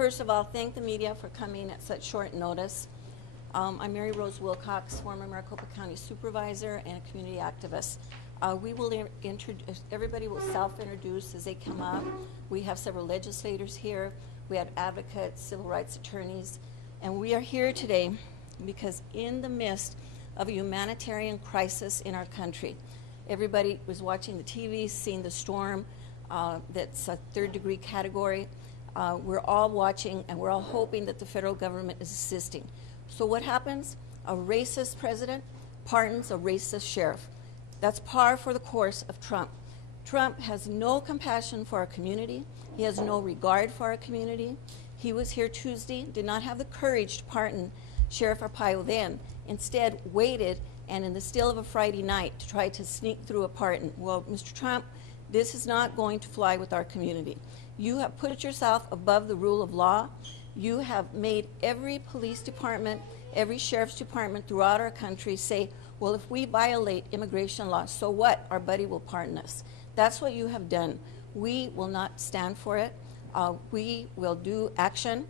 first of all, thank the media for coming at such short notice. I'm Mary Rose Wilcox, former Maricopa County Supervisor and a community activist. We will introduce, everybody will self-introduce as they come up. We have several legislators here. We have advocates, civil rights attorneys, and we are here today because in the midst of a humanitarian crisis in our country, everybody was watching the TV, seeing the storm that's a third-degree category. We're all watching, and we're all hoping that the federal government is assisting. So what happens? A racist president pardons a racist sheriff. That's par for the course of Trump. Trump has no compassion for our community. He has no regard for our community. He was here Tuesday, did not have the courage to pardon Sheriff Arpaio then. Instead, waited and in the still of a Friday night to try to sneak through a pardon. Well, Mr. Trump, this is not going to fly with our community. You have put yourself above the rule of law. You have made every police department, every sheriff's department throughout our country say, well, if we violate immigration law, so what? Our buddy will pardon us. That's what you have done. We will not stand for it. We will do action.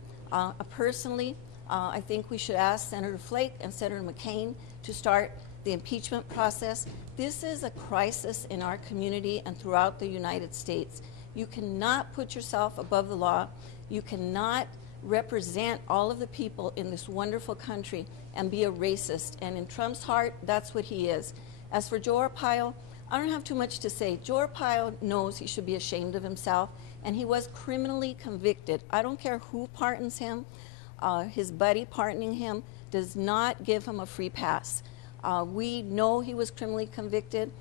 Personally, I think we should ask Senator Flake and Senator McCain to start the impeachment process. This is a crisis in our community and throughout the United States. You cannot put yourself above the law. You cannot represent all of the people in this wonderful country and be a racist. And in Trump's heart, that's what he is. As for Joe Arpaio, I don't have too much to say. Joe Arpaio knows he should be ashamed of himself, and he was criminally convicted. I don't care who pardons him. His buddy pardoning him does not give him a free pass. We know he was criminally convicted,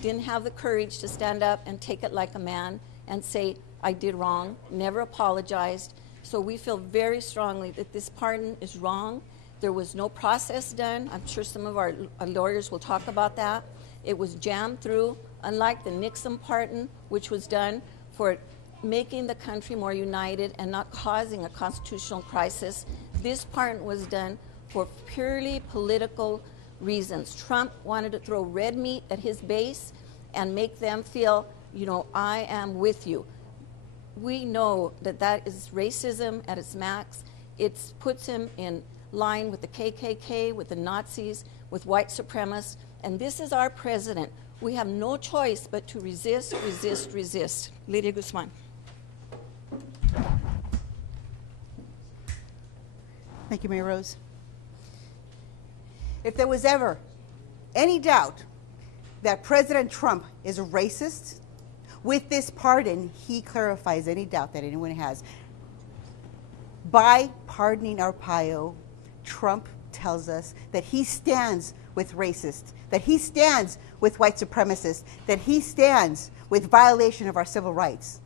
didn't have the courage to stand up and take it like a man and say, I did wrong, never apologized. So we feel very strongly that this pardon is wrong. There was no process done. I'm sure some of our lawyers will talk about that. It was jammed through, unlike the Nixon pardon, which was done for making the country more united and not causing a constitutional crisis. This pardon was done for purely political reasons. Trump wanted to throw red meat at his base and make them feel, you know, I am with you. We know that that is racism at its max. It puts him in line with the KKK, with the Nazis, with white supremacists, and this is our president. We have no choice but to resist, resist, resist. Lydia Guzman. Thank you, Mayor Rose. If there was ever any doubt that President Trump is a racist, with this pardon, he clarifies any doubt that anyone has. By pardoning Arpaio, Trump tells us that he stands with racists, that he stands with white supremacists, that he stands with violation of our civil rights.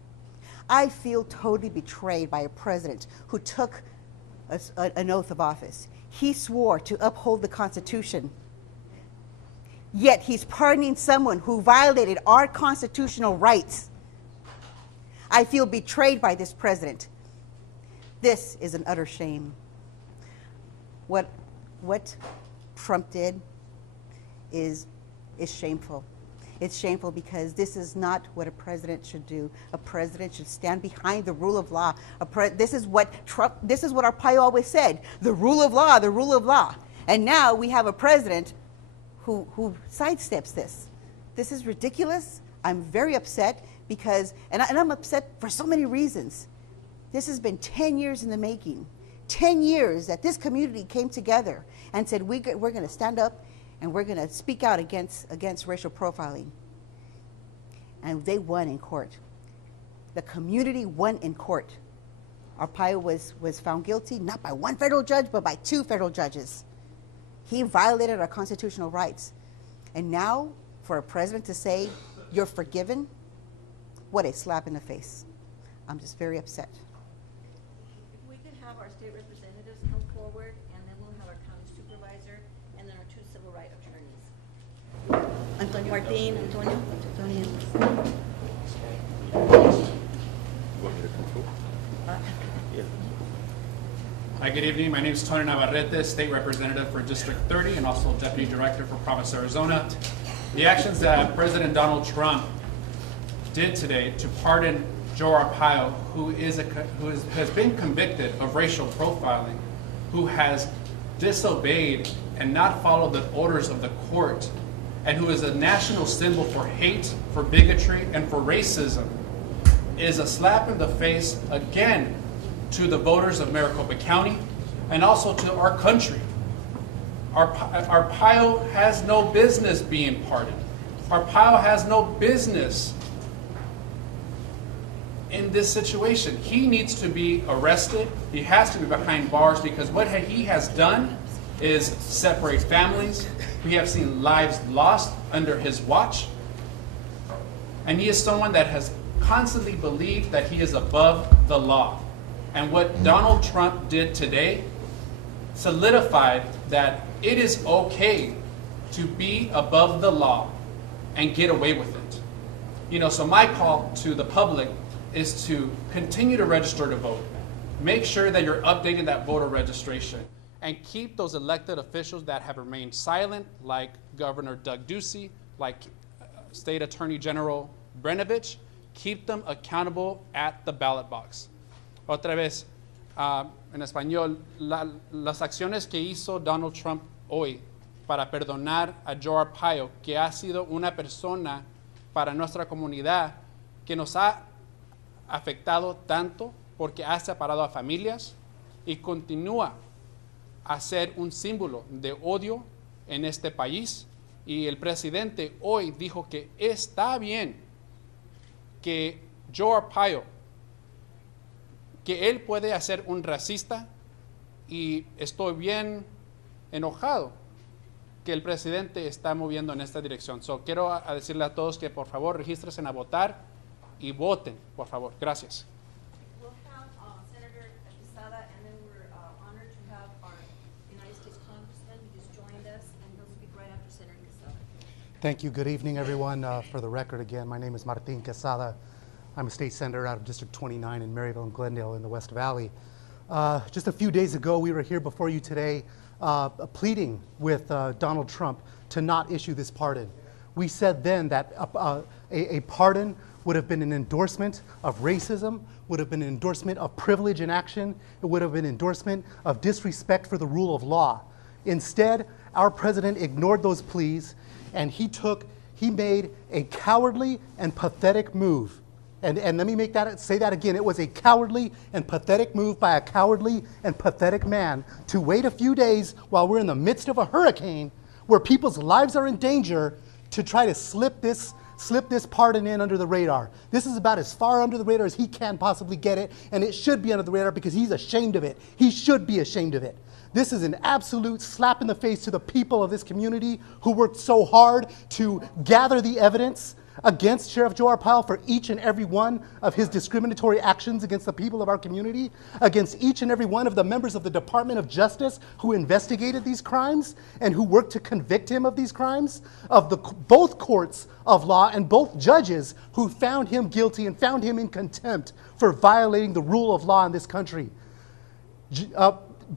I feel totally betrayed by a president who took an oath of office. He swore to uphold the Constitution. Yet he's pardoning someone who violated our constitutional rights. I feel betrayed by this president. This is an utter shame. What Trump did is shameful. It's shameful because this is not what a president should do. A president should stand behind the rule of law. This is what Arpaio always said, the rule of law, the rule of law. And now we have a president who sidesteps this. This is ridiculous. I'm very upset because, and I'm upset for so many reasons. This has been 10 years in the making. 10 years that this community came together and said, we're going to stand up and we're going to speak out against racial profiling. And they won in court. The community won in court. Arpaio was found guilty, not by one federal judge, but by 2 federal judges. He violated our constitutional rights. And now, for a president to say, you're forgiven, what a slap in the face. I'm just very upset. If we could have our state representatives come forward, and then we'll have our county supervisor, and then our 2 civil rights attorneys. Antonio Martin, Antonio. Hi, good evening. My name is Tony Navarrete, State Representative for District 30 and also Deputy Director for Province Arizona. The actions that President Donald Trump did today to pardon Joe Arpaio, has been convicted of racial profiling, who has disobeyed and not followed the orders of the court, and who is a national symbol for hate, for bigotry, and for racism, is a slap in the face again to the voters of Maricopa County and also to our country. Arpaio has no business being pardoned. Arpaio has no business in this situation. He needs to be arrested. He has to be behind bars, because what he has done is separate families. We have seen lives lost under his watch. And he is someone that has constantly believed that he is above the law. And what Donald Trump did today solidified that it is okay to be above the law and get away with it. You know, so my call to the public is to continue to register to vote. Make sure that you're updating that voter registration, and keep those elected officials that have remained silent, like Governor Doug Ducey, like State Attorney General Brenovich, keep them accountable at the ballot box. Otra vez, en español, las acciones que hizo Donald Trump hoy para perdonar a Joe Arpaio, que ha sido una persona para nuestra comunidad que nos ha afectado tanto porque ha separado a familias y continúa a ser un símbolo de odio en este país. Y el presidente hoy dijo que está bien que Joe Arpaio, que él puede ser un racista, y estoy bien enojado que el presidente está moviendo en esta dirección. So, quiero decirle a todos que por favor regístrense a votar y voten, por favor. Gracias. We'll have Senator Quesada, and then we're honored to have our United States Congressman who just joined us, and he'll speak right after Senator Quesada. Thank you. Good evening, everyone. For the record, again, my name is Martin Quesada. I'm a state senator out of District 29 in Maryville and Glendale in the West Valley. Just a few days ago, we were here before you today pleading with Donald Trump to not issue this pardon. We said then that a pardon would have been an endorsement of racism, would have been an endorsement of privilege in action, it would have been an endorsement of disrespect for the rule of law. Instead, our president ignored those pleas, and he made a cowardly and pathetic move. And let me say that again. It was a cowardly and pathetic move by a cowardly and pathetic man to wait a few days while we're in the midst of a hurricane where people's lives are in danger to try to slip this pardon in under the radar. This is about as far under the radar as he can possibly get it, and it should be under the radar because he's ashamed of it. He should be ashamed of it. This is an absolute slap in the face to the people of this community who worked so hard to gather the evidence against Sheriff Joe Arpaio for each and every one of his discriminatory actions against the people of our community, against each and every one of the members of the Department of Justice who investigated these crimes and who worked to convict him of these crimes, of both courts of law and both judges who found him guilty and found him in contempt for violating the rule of law in this country.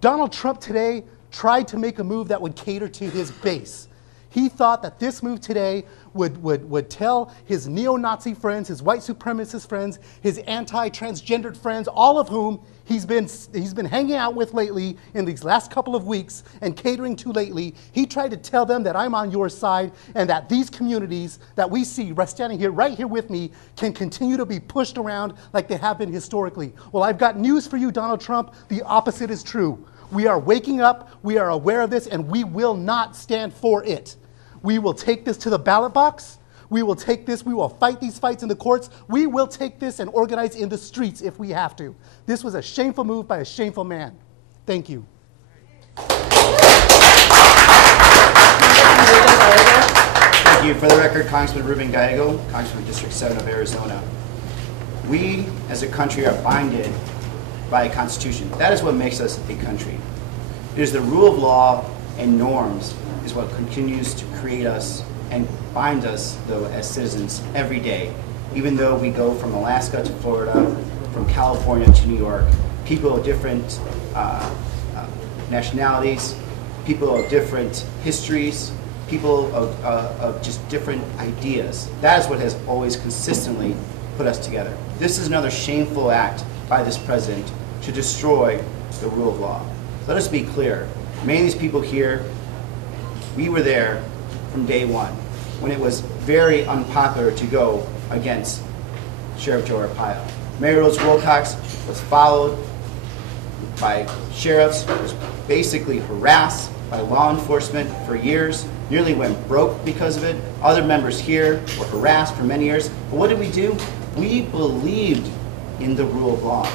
Donald Trump today tried to make a move that would cater to his base. He thought that this move today would tell his neo-Nazi friends, his white supremacist friends, his anti-transgendered friends, all of whom he's been hanging out with lately in these last couple of weeks and catering to lately. He tried to tell them that I'm on your side and that these communities that we see standing here, right here with me, can continue to be pushed around like they have been historically. Well, I've got news for you, Donald Trump. The opposite is true. We are waking up, we are aware of this, and we will not stand for it. We will take this to the ballot box. We will take this, we will fight these fights in the courts. We will take this and organize in the streets if we have to. This was a shameful move by a shameful man. Thank you. Thank you. For the record, Congressman Ruben Gallego, Congressman District 7 of Arizona. We, as a country, are binded by a constitution. That is what makes us a country. It is the rule of law and norms is what continues to create us and binds us, though, as citizens every day. Even though we go from Alaska to Florida, from California to New York, people of different nationalities, people of different histories, people of just different ideas. That is what has always consistently put us together. This is another shameful act by this president to destroy the rule of law. Let us be clear. Many of these people here, we were there from day one when it was very unpopular to go against Sheriff Joe Arpaio. Mary Rose Wilcox was followed by sheriffs, was basically harassed by law enforcement for years, nearly went broke because of it. Other members here were harassed for many years. But what did we do? We believed in the rule of law.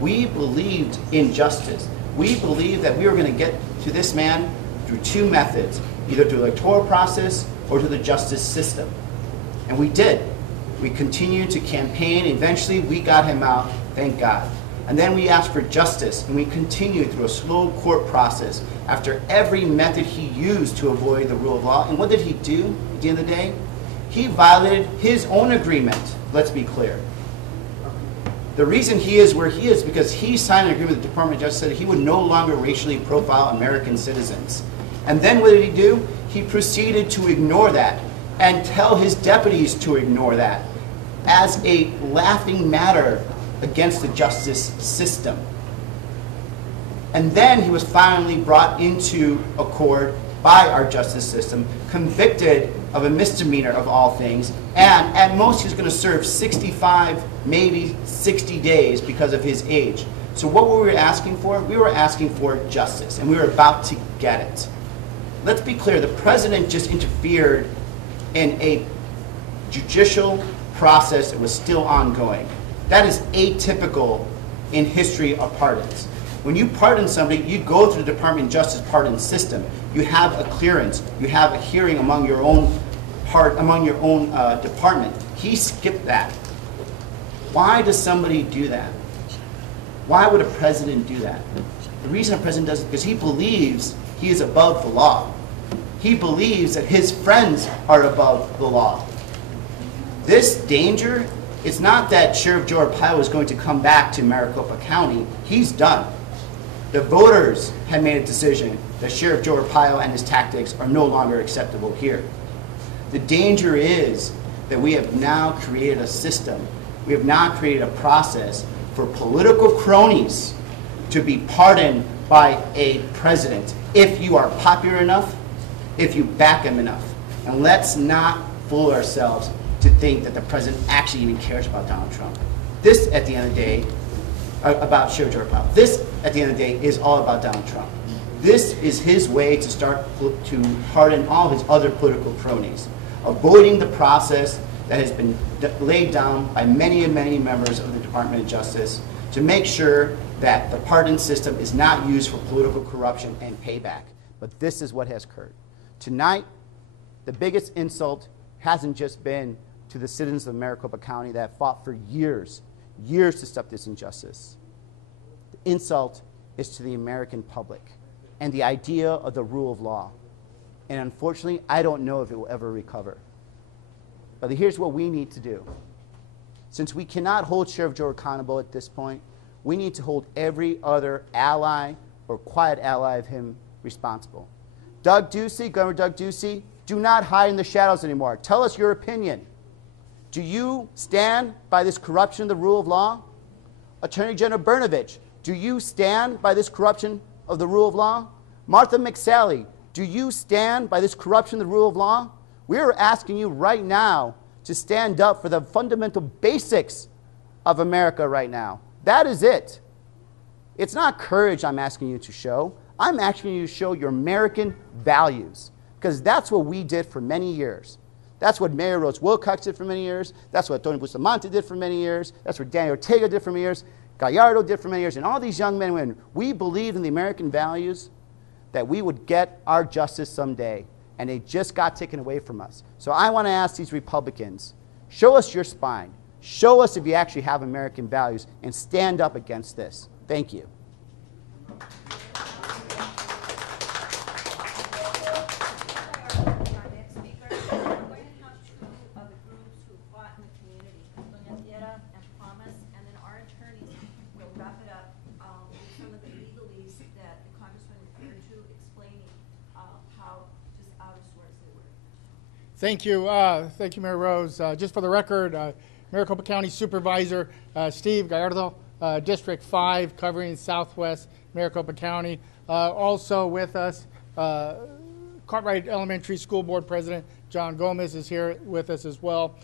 We believed in justice. We believed that we were going to get to this man through two methods, either through the electoral process or through the justice system. And we did. We continued to campaign. Eventually, we got him out, thank God. And then we asked for justice, and we continued through a slow court process after every method he used to avoid the rule of law. And what did he do at the end of the day? He violated his own agreement, let's be clear. The reason he is where he is because he signed an agreement with the Department of Justice that he would no longer racially profile American citizens. And then what did he do? He proceeded to ignore that and tell his deputies to ignore that as a laughing matter against the justice system. And then he was finally brought into accord by our justice system, convicted of a misdemeanor of all things, and at most he's going to serve 65, maybe 60 days because of his age. So what were we asking for? We were asking for justice, and we were about to get it. Let's be clear, the president just interfered in a judicial process that was still ongoing. That is atypical in history of pardons. When you pardon somebody, you go through the Department of Justice pardon system. You have a clearance. You have a hearing among your own department. He skipped that. Why does somebody do that? Why would a president do that? The reason a president does it is because he believes he is above the law. He believes that his friends are above the law. This danger, it's not that Sheriff Joe Arpaio is going to come back to Maricopa County. He's done. The voters had made a decision that Sheriff Joe Arpaio and his tactics are no longer acceptable here. The danger is that we have now created a system, we have now created a process for political cronies to be pardoned by a president if you are popular enough, if you back him enough. And let's not fool ourselves to think that the president actually even cares about Donald Trump. This, at the end of the day, about Sheriff Joe Arpaio. This, at the end of the day, is all about Donald Trump. This is his way to start to pardon all his other political cronies, avoiding the process that has been laid down by many and many members of the Department of Justice to make sure that the pardon system is not used for political corruption and payback. But this is what has occurred. Tonight, the biggest insult hasn't just been to the citizens of Maricopa County that fought for years to stop this injustice. The insult is to the American public and the idea of the rule of law. And unfortunately, I don't know if it will ever recover. But here's what we need to do. Since we cannot hold Sheriff Joe accountable at this point, we need to hold every other ally or quiet ally of him responsible. Doug Ducey, Governor Doug Ducey, do not hide in the shadows anymore. Tell us your opinion. Do you stand by this corruption of the rule of law? Attorney General Brnovich, do you stand by this corruption of the rule of law? Martha McSally, do you stand by this corruption of the rule of law? We are asking you right now to stand up for the fundamental basics of America right now. That is it. It's not courage I'm asking you to show. I'm asking you to show your American values, because that's what we did for many years. That's what Mayor Rose Wilcox did for many years. That's what Tony Bustamante did for many years. That's what Daniel Ortega did for many years. Gallardo did for many years. And all these young men and women, we believed in the American values that we would get our justice someday. And they just got taken away from us. So I want to ask these Republicans, show us your spine. Show us if you actually have American values and stand up against this. Thank you. Thank you, Mayor Rose. Just for the record, Maricopa County Supervisor Steve Gallardo, District 5, covering Southwest Maricopa County. Also with us, Cartwright Elementary School Board President John Gomez is here with us as well.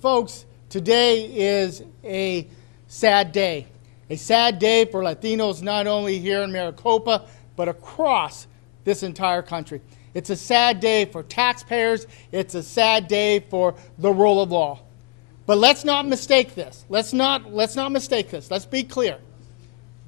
Folks, today is a sad day for Latinos not only here in Maricopa, but across this entire country. It's a sad day for taxpayers. It's a sad day for the rule of law. But let's not mistake this. Let's not mistake this. Let's be clear.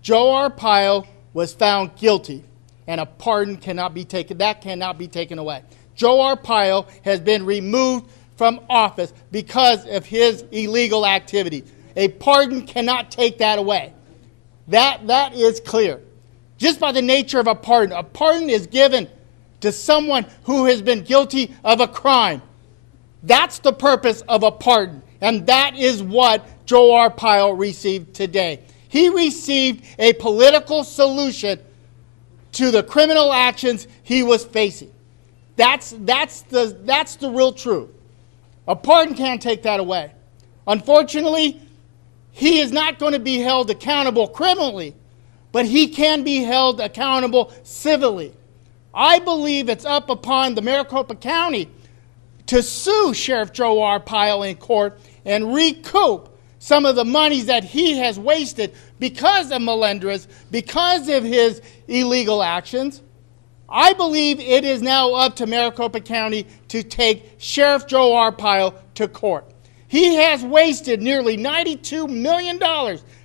Joe Arpaio was found guilty, and a pardon cannot be taken. That cannot be taken away. Joe Arpaio has been removed from office because of his illegal activity. A pardon cannot take that away. That is clear. Just by the nature of a pardon is given to someone who has been guilty of a crime. That's the purpose of a pardon, and that is what Joe Arpaio received today. He received a political solution to the criminal actions he was facing. That's the real truth. A pardon can't take that away. Unfortunately, he is not going to be held accountable criminally, but he can be held accountable civilly. I believe it's up upon the Maricopa County to sue Sheriff Joe Arpaio in court and recoup some of the monies that he has wasted because of Melendrez, because of his illegal actions. I believe it is now up to Maricopa County to take Sheriff Joe Arpaio to court. He has wasted nearly $92 million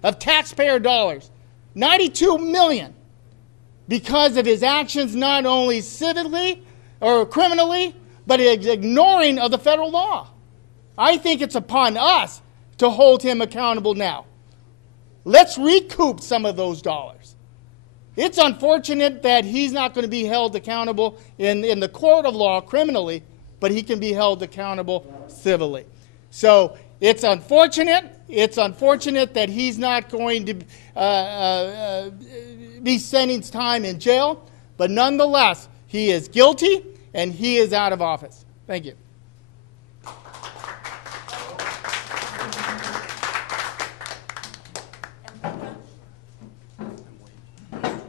of taxpayer dollars. $92 million because of his actions not only civilly or criminally, but his ignoring of the federal law. I think it's upon us to hold him accountable now. Let's recoup some of those dollars. It's unfortunate that he's not going to be held accountable in the court of law criminally, but he can be held accountable civilly. So it's unfortunate. It's unfortunate that he's not going to be spending time in jail, but nonetheless, he is guilty and he is out of office. Thank you.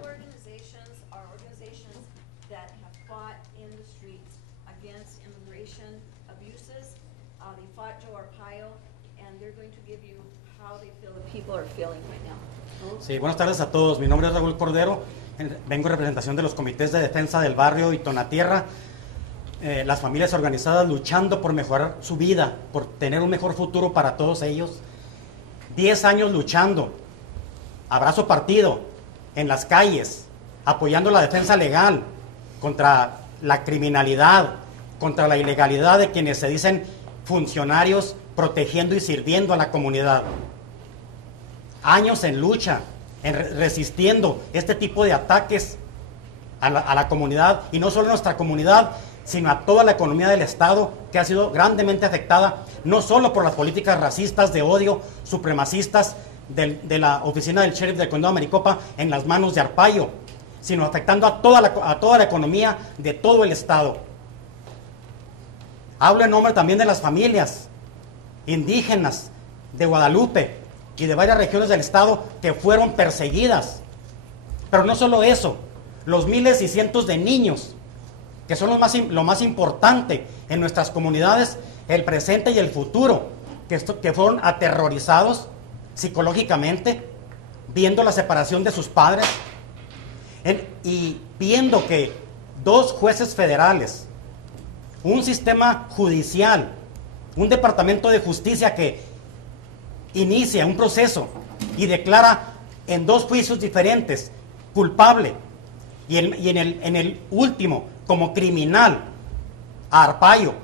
Organizations are organizations that have fought in the streets against immigration abuses. They fought Joe Arpaio, and they're going to give you how they feel the people are feeling right now. Sí, buenas tardes a todos. Mi nombre es Raúl Cordero. Vengo en representación de los comités de defensa del barrio y Tonatierra. Las familias organizadas luchando por mejorar su vida, por tener un mejor futuro para todos ellos. 10 años luchando, abrazo partido, en las calles, apoyando la defensa legal contra la criminalidad, contra la ilegalidad de quienes se dicen funcionarios protegiendo y sirviendo a la comunidad. Años en lucha, resistiendo este tipo de ataques a la comunidad, y no solo a nuestra comunidad, sino a toda la economía del Estado, que ha sido grandemente afectada, no solo por las políticas racistas de odio, supremacistas de la oficina del sheriff del condado de Maricopa en las manos de Arpaio, sino afectando a toda la economía de todo el Estado. Hablo en nombre también de las familias indígenas de Guadalupe y de varias regiones del Estado que fueron perseguidas. Pero no solo eso, los miles y cientos de niños, que son lo más importante en nuestras comunidades, el presente y el futuro, que fueron aterrorizados psicológicamente, viendo la separación de sus padres, y viendo que 2 jueces federales, un sistema judicial, un departamento de justicia que inicia un proceso y declara en 2 juicios diferentes culpable, y en el último como criminal a Arpaio,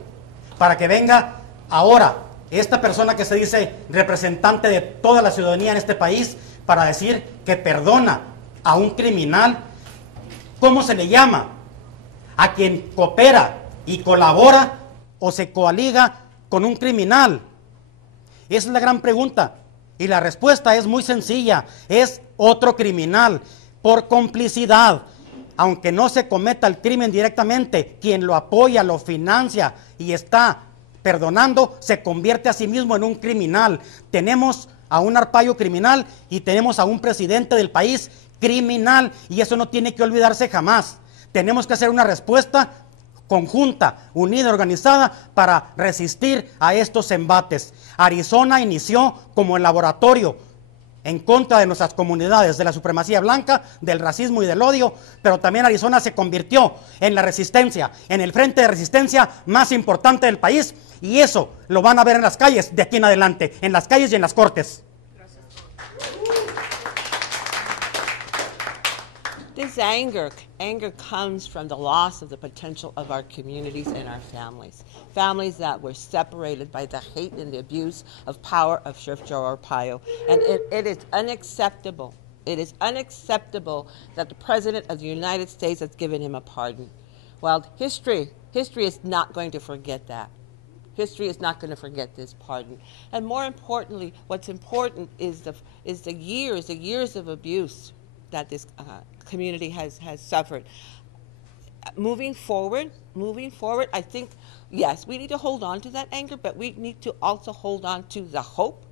para que venga ahora esta persona que se dice representante de toda la ciudadanía en este país para decir que perdona a un criminal. ¿Cómo se le llama? A quien coopera y colabora o se coaliga con un criminal. Esa es la gran pregunta, y la respuesta es muy sencilla: es otro criminal por complicidad. Aunque no se cometa el crimen directamente, quien lo apoya, lo financia y está perdonando, se convierte a sí mismo en un criminal. Tenemos a un Arpaio criminal y tenemos a un presidente del país criminal, y eso no tiene que olvidarse jamás. Tenemos que hacer una respuesta conjunta, unida, organizada para resistir a estos embates. Arizona inició como el laboratorio en contra de nuestras comunidades, de la supremacía blanca, del racismo y del odio, pero también Arizona se convirtió en la resistencia, en el frente de resistencia más importante del país, y eso lo van a ver en las calles de aquí en adelante, en las calles y en las cortes. This anger comes from the loss of the potential of our communities and our families. Families that were separated by the hate and the abuse of power of Sheriff Joe Arpaio. And it is unacceptable. It is unacceptable that the President of the United States has given him a pardon. Well, history is not going to forget that. History is not going to forget this pardon. And more importantly, what's important is the years of abuse that this community has suffered. Moving forward, I think, yes, we need to hold on to that anger, but we need to also hold on to the hope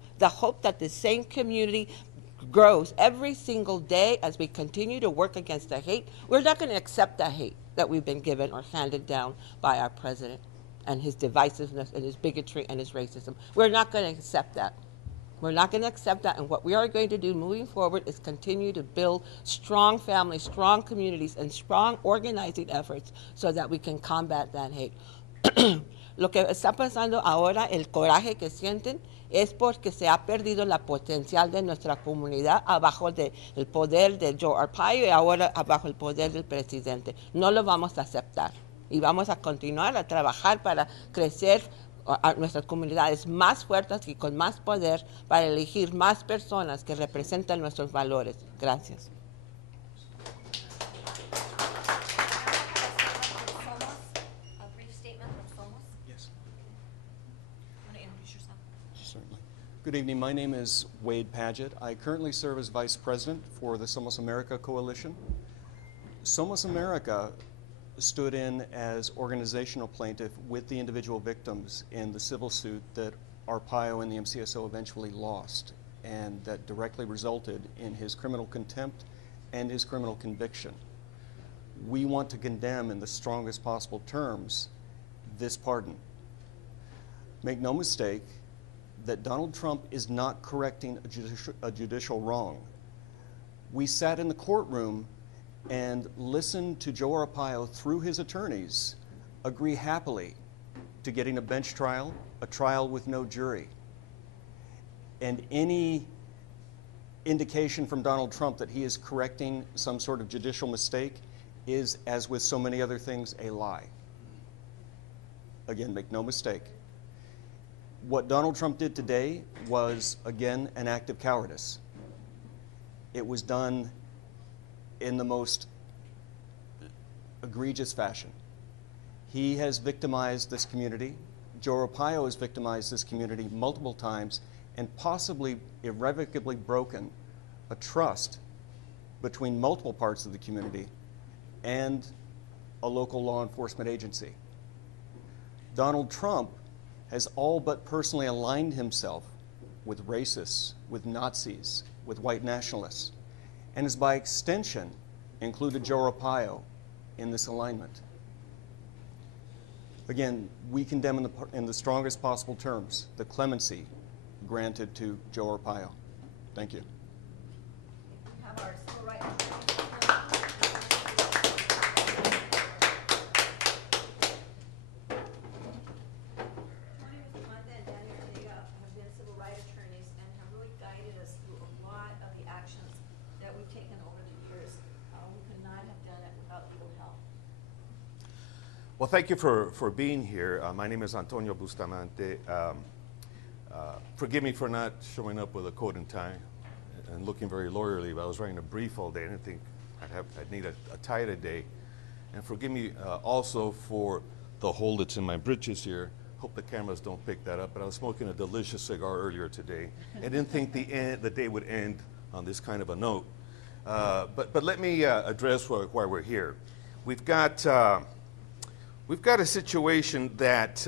that the same community grows every single day as we continue to work against the hate. We're not going to accept the hate that we've been given or handed down by our president and his divisiveness and his bigotry and his racism. We're not going to accept that. We're not going to accept that, and what we are going to do moving forward is continue to build strong families, strong communities, and strong organizing efforts so that we can combat that hate. Lo que está pasando ahora, el coraje que sienten, es porque se ha perdido la potencial de nuestra comunidad abajo del poder de Joe Arpaio y ahora abajo el poder del presidente. No lo vamos a aceptar y vamos a continuar a trabajar para crecer a nuestras comunidades más fuertes y con más poder para elegir más personas que representan nuestros valores. Gracias. A brief statement from Somos. Yes, Want to introduce yourself? certainly. Good evening. My name is Wade Padgett. I currently serve as Vice President for the Somos America Coalition. Somos America stood in as organizational plaintiff with the individual victims in the civil suit that Arpaio and the MCSO eventually lost, and that directly resulted in his criminal contempt and his criminal conviction. We want to condemn in the strongest possible terms this pardon. Make no mistake that Donald Trump is not correcting a judicial wrong. We sat in the courtroom and listened to Joe Arpaio through his attorneys agree happily to getting a bench trial, a trial with no jury. And any indication from Donald Trump that he is correcting some sort of judicial mistake is, as with so many other things, a lie. Again, make no mistake. What Donald Trump did today was, again, an act of cowardice. It was done in the most egregious fashion. He has victimized this community. Joe Arpaio has victimized this community multiple times and possibly irrevocably broken a trust between multiple parts of the community and a local law enforcement agency. Donald Trump has all but personally aligned himself with racists, with Nazis, with white nationalists, and has by extension included Joe Arpaio in this alignment. Again, we condemn in the strongest possible terms the clemency granted to Joe Arpaio. Thank you. We have our civil rights. My name is Amanda and Daniel Ortega have been civil rights attorneys and have really guided us through a lot of the actions that we've taken over the years. We could not have done it without legal help. Well, thank you for being here. My name is Antonio Bustamante. Forgive me for not showing up with a coat and tie and looking very lawyerly, but I was writing a brief all day. I didn't think I'd need a tie today. And forgive me also for the hole that's in my britches here. Hope the cameras don't pick that up, but I was smoking a delicious cigar earlier today. I didn't think the day would end on this kind of a note. But let me address why we're here. We've got a situation that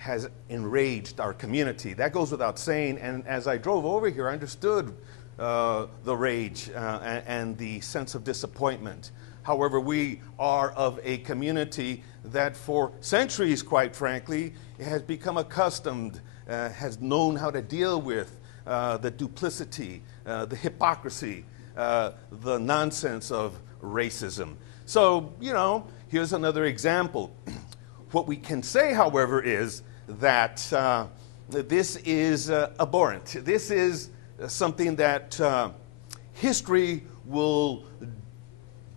has enraged our community. That goes without saying, and as I drove over here, I understood the rage and the sense of disappointment. However, we are of a community that for centuries, quite frankly, has become accustomed, has known how to deal with the duplicity, the hypocrisy, the nonsense of racism. So, you know, here's another example. What we can say, however, is that this is abhorrent. This is something that history will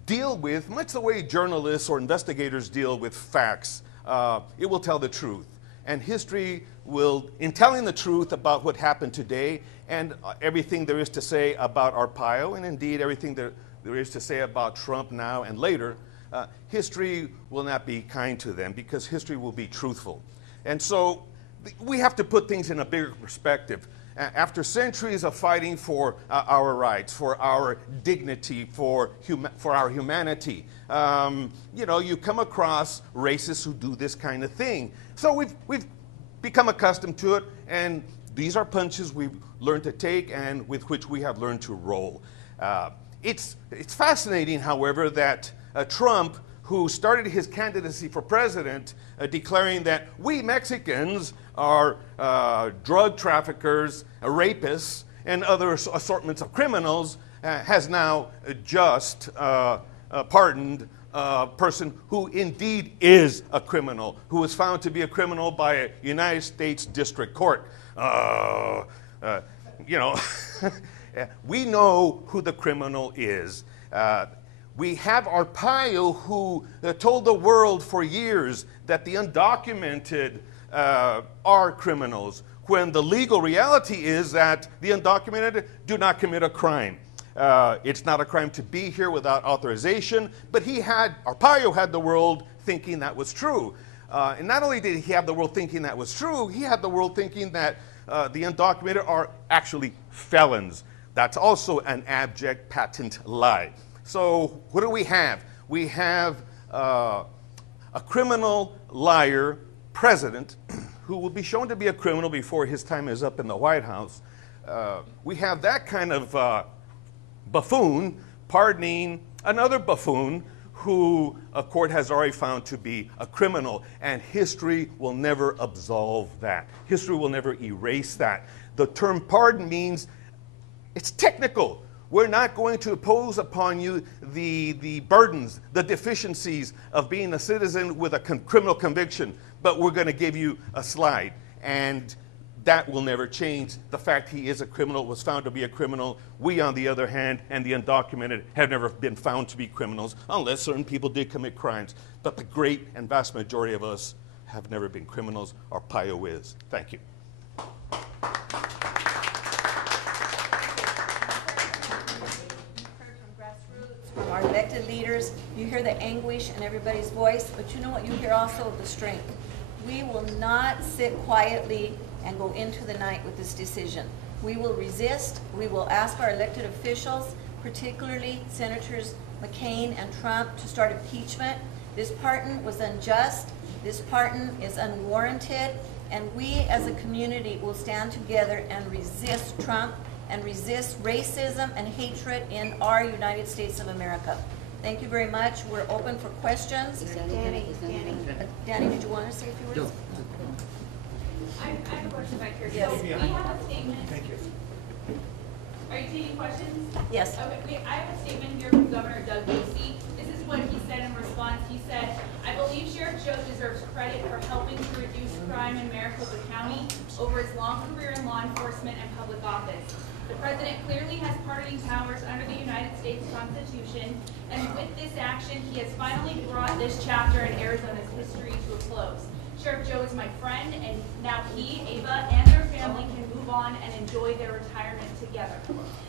deal with, much the way journalists or investigators deal with facts. It will tell the truth. And history will, in telling the truth about what happened today and everything there is to say about Arpaio, and indeed everything there is to say about Trump now and later, history will not be kind to them because history will be truthful. And so we have to put things in a bigger perspective. After centuries of fighting for our rights, for our dignity, for our humanity, you know, you come across racists who do this kind of thing. So we've become accustomed to it, and these are punches we've learned to take and with which we have learned to roll. It's fascinating, however, that Trump, who started his candidacy for president declaring that we Mexicans are drug traffickers, rapists, and other assortments of criminals, has now just pardoned a person who indeed is a criminal, who was found to be a criminal by a United States District Court. You know, we know who the criminal is. We have Arpaio, who told the world for years that the undocumented are criminals, when the legal reality is that the undocumented do not commit a crime. It's not a crime to be here without authorization, but Arpaio had the world thinking that was true. And not only did he have the world thinking that was true, he had the world thinking that the undocumented are actually felons. That's also an abject, patent lie. So what do we have? We have a criminal liar president who will be shown to be a criminal before his time is up in the White House. We have that kind of buffoon pardoning another buffoon who a court has already found to be a criminal, and history will never absolve that. History will never erase that. The term pardon means it's technical. We're not going to impose upon you the burdens, the deficiencies of being a citizen with a criminal conviction, but we're going to give you a slide. And that will never change. The fact he is a criminal, was found to be a criminal. We, on the other hand, and the undocumented, have never been found to be criminals, unless certain people did commit crimes. But the great and vast majority of us have never been criminals. Arpaio is. Thank you. From our elected leaders, you hear the anguish in everybody's voice, but you know what? You hear also the strength. We will not sit quietly and go into the night with this decision. We will resist. We will ask our elected officials, particularly Senators McCain and Trump, to start impeachment. This pardon was unjust. This pardon is unwarranted. And we as a community will stand together and resist Trump and resist racism and hatred in our United States of America. Thank you very much. We're open for questions. Danny, did you want to say a few words? I have a question back here. Yes. So we have a statement. Thank you. Are you taking questions? Yes. Okay, I have a statement here from Governor Doug Ducey. This is what he said in response. He said, I believe Sheriff Joe deserves credit for helping to reduce crime in Maricopa County over his long career in law enforcement and public office. The President clearly has pardoning powers under the United States Constitution, and with this action, he has finally brought this chapter in Arizona's history to a close. Sheriff Joe is my friend, and now he, Ava, and their family can move on and enjoy their retirement together.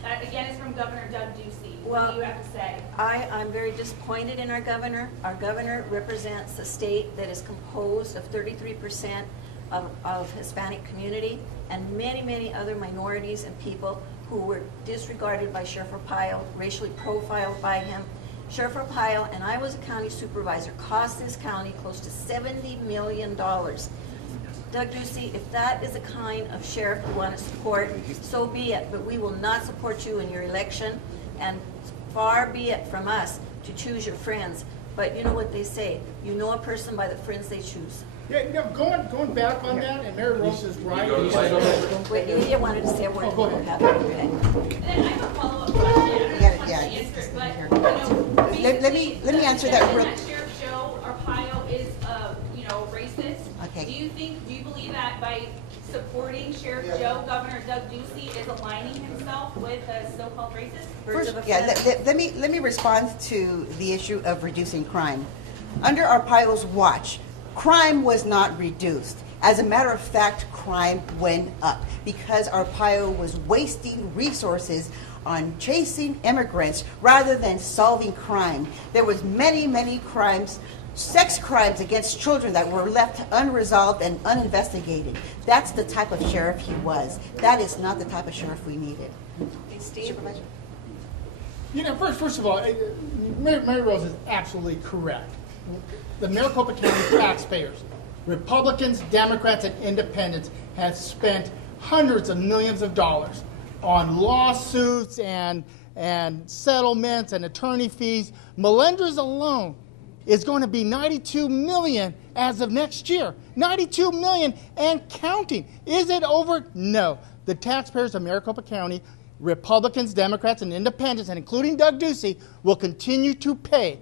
That, again, is from Governor Doug Ducey. What do you have to say? I'm very disappointed in our governor. Our governor represents a state that is composed of 33% of Hispanic community and many, many other minorities and people who were disregarded by Sheriff Arpaio, racially profiled by him. Sheriff Arpaio, and I was a county supervisor, cost this county close to $70 million. Doug Ducey, if that is the kind of sheriff you want to support, so be it. But we will not support you in your election, and far be it from us to choose your friends. But you know what they say, you know a person by the friends they choose. Yeah, you know, going back on that, and Mary Rose is right. Wait, you wanted to say a word. Oh, go ahead. Okay. And then I have a follow-up question. Yeah. Answer it, but, you know, Let me answer that real. Sheriff Joe Arpaio is, racist. Okay. Do you believe that by supporting Sheriff Joe, Governor Doug Ducey is aligning himself with the so-called racist? First, let me respond to the issue of reducing crime. Under Arpaio's watch, crime was not reduced. As a matter of fact, crime went up because Arpaio was wasting resources on chasing immigrants rather than solving crime. There was many crimes, sex crimes against children that were left unresolved and uninvestigated. That's the type of sheriff he was. That is not the type of sheriff we needed. Okay, Steve? You know, first of all, Mary Rose is absolutely correct. The Maricopa County taxpayers, Republicans, Democrats, and Independents, have spent hundreds of millions of dollars on lawsuits and settlements and attorney fees. Melendrez alone is going to be $92 million as of next year. $92 million and counting. Is it over? No. The taxpayers of Maricopa County, Republicans, Democrats, and Independents, and including Doug Ducey, will continue to pay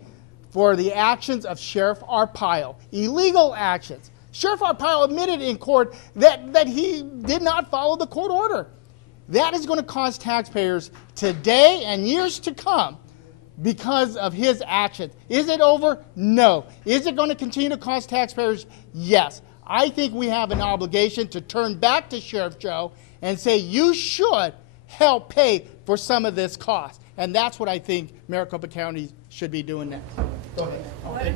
for the actions of Sheriff Arpaio, illegal actions. Sheriff Arpaio admitted in court that he did not follow the court order. That is going to cost taxpayers today and years to come because of his actions. Is it over? No. Is it going to continue to cost taxpayers? Yes. I think we have an obligation to turn back to Sheriff Joe and say you should help pay for some of this cost. And that's what I think Maricopa County should be doing next. Go ahead.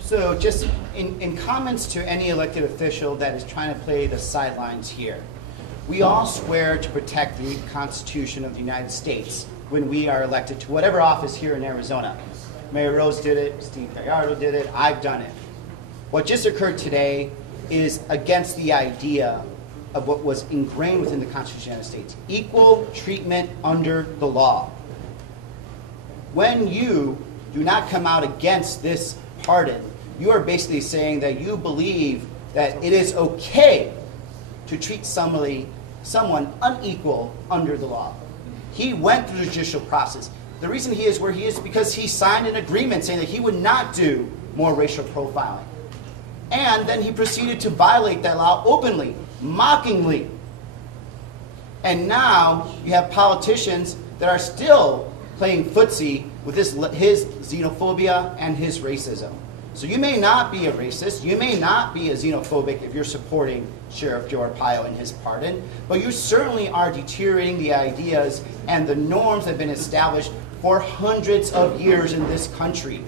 So just in comments to any elected official that is trying to play the sidelines here, we all swear to protect the Constitution of the United States when we are elected to whatever office here in Arizona. Mary Rose did it, Steve Gallardo did it, I've done it. What just occurred today is against the idea of what was ingrained within the Constitution of the United States, equal treatment under the law. When you do not come out against this pardon, you are basically saying that you believe that it is okay to treat someone unequal under the law. He went through the judicial process. The reason he is where he is because he signed an agreement saying that he would not do more racial profiling. And then he proceeded to violate that law openly, mockingly. And now you have politicians that are still playing footsie with his xenophobia and his racism. So you may not be a racist, you may not be a xenophobic if you're supporting Sheriff Joe Arpaio and his pardon, but you certainly are deteriorating the ideas and the norms that have been established for hundreds of years in this country.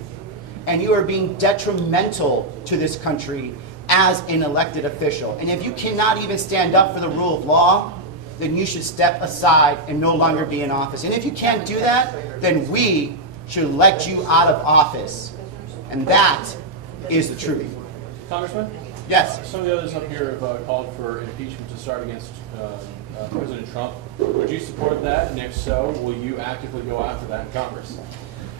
And you are being detrimental to this country as an elected official. And if you cannot even stand up for the rule of law, then you should step aside and no longer be in office. And if you can't do that, then we should elect you out of office. And that is the truth. Congressman? Yes. Some of the others up here have called for impeachment to start against President Trump. Would you support that? And if so, will you actively go after that in Congress?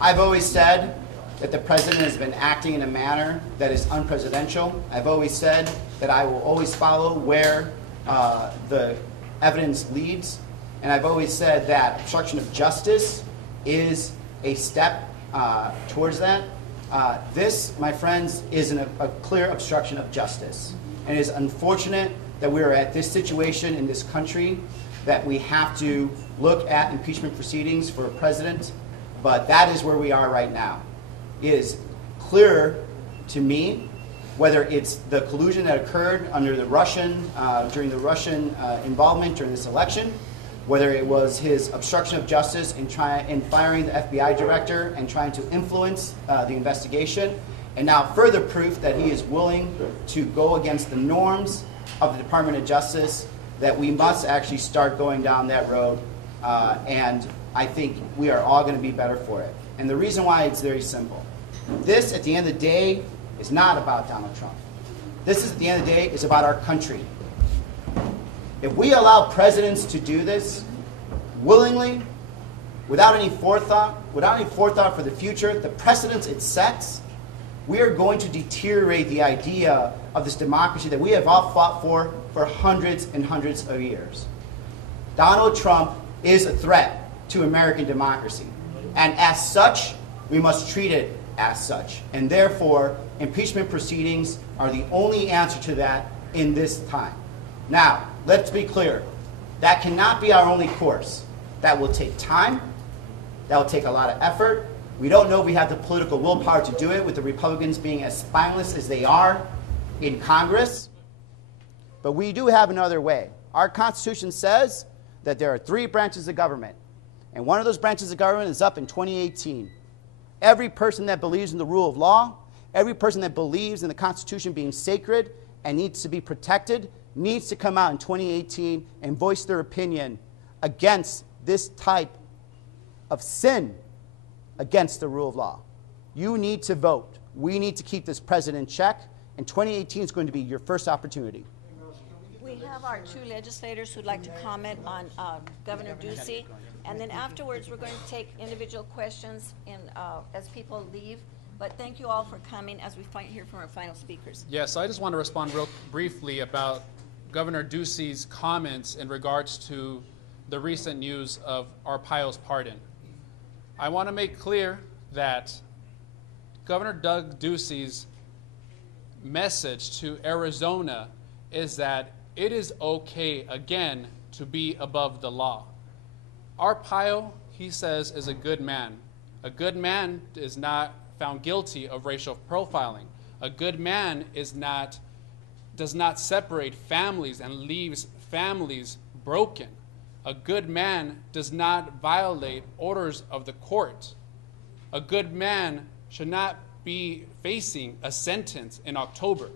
I've always said that the president has been acting in a manner that is unpresidential. I've always said that I will always follow where the evidence leads. And I've always said that obstruction of justice is a step towards that. This, my friends, is a clear obstruction of justice. And it is unfortunate that we are at this situation in this country that we have to look at impeachment proceedings for a president, but that is where we are right now. It is clear to me whether it's the collusion that occurred under the during the Russian involvement during this election, whether it was his obstruction of justice in firing the FBI director and trying to influence the investigation, and now further proof that he is willing to go against the norms of the Department of Justice, that we must actually start going down that road, and I think we are all going to be better for it. And the reason why it's very simple. This, at the end of the day, is not about Donald Trump. This is, at the end of the day, is about our country. If we allow presidents to do this willingly, without any forethought for the future, the precedents it sets, we are going to deteriorate the idea of this democracy that we have all fought for hundreds and hundreds of years. Donald Trump is a threat to American democracy. And as such, we must treat it as such. And therefore, impeachment proceedings are the only answer to that in this time. Now, let's be clear. That cannot be our only course. That will take time. That will take a lot of effort. We don't know if we have the political willpower to do it, with the Republicans being as spineless as they are in Congress. But we do have another way. Our Constitution says that there are 3 branches of government. And one of those branches of government is up in 2018. Every person that believes in the rule of law, every person that believes in the Constitution being sacred and needs to be protected, needs to come out in 2018 and voice their opinion against this type of sin against the rule of law. You need to vote. We need to keep this president in check, and 2018 is going to be your first opportunity. We have our 2 legislators who'd like to comment on Governor Ducey, and then afterwards we're going to take individual questions as people leave. But thank you all for coming as we hear from our final speakers. Yes, I just want to respond real briefly about Governor Ducey's comments in regards to the recent news of Arpaio's pardon. I want to make clear that Governor Doug Ducey's message to Arizona is that it is okay, again, to be above the law. Arpaio, he says, is a good man. A good man is not found guilty of racial profiling. A good man does not separate families and leaves families broken. A good man does not violate orders of the court. A good man should not be facing a sentence in October.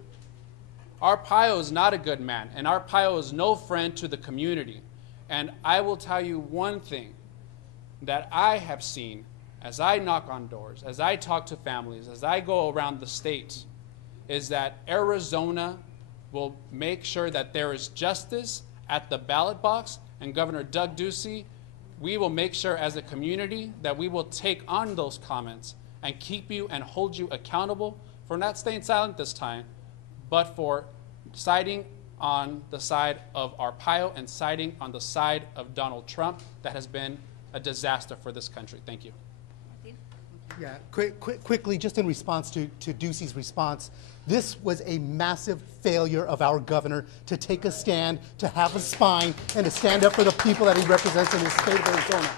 Arpaio is not a good man, and Arpaio is no friend to the community. And I will tell you one thing that I have seen as I knock on doors, as I talk to families, as I go around the state, is that Arizona will make sure that there is justice at the ballot box. And Governor Doug Ducey, we will make sure as a community that we will take on those comments and keep you and hold you accountable for not staying silent this time, but for siding on the side of Arpaio and siding on the side of Donald Trump that has been a disaster for this country. Thank you. Yeah, quickly, just in response to Ducey's response, this was a massive failure of our governor to take a stand, to have a spine, and to stand up for the people that he represents in the state of Arizona.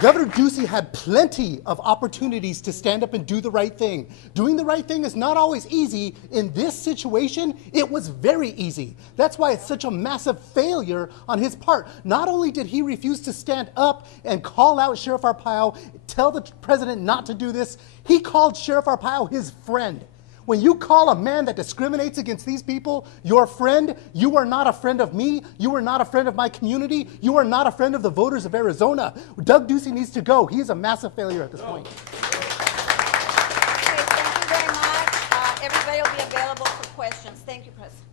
Governor Ducey had plenty of opportunities to stand up and do the right thing. Doing the right thing is not always easy. In this situation, it was very easy. That's why it's such a massive failure on his part. Not only did he refuse to stand up and call out Sheriff Arpaio, tell the president not to do this, he called Sheriff Arpaio his friend. When you call a man that discriminates against these people your friend, you are not a friend of me, you are not a friend of my community, you are not a friend of the voters of Arizona. Doug Ducey needs to go. He is a massive failure at this point. Okay, thank you very much. Everybody will be available for questions. Thank you, President.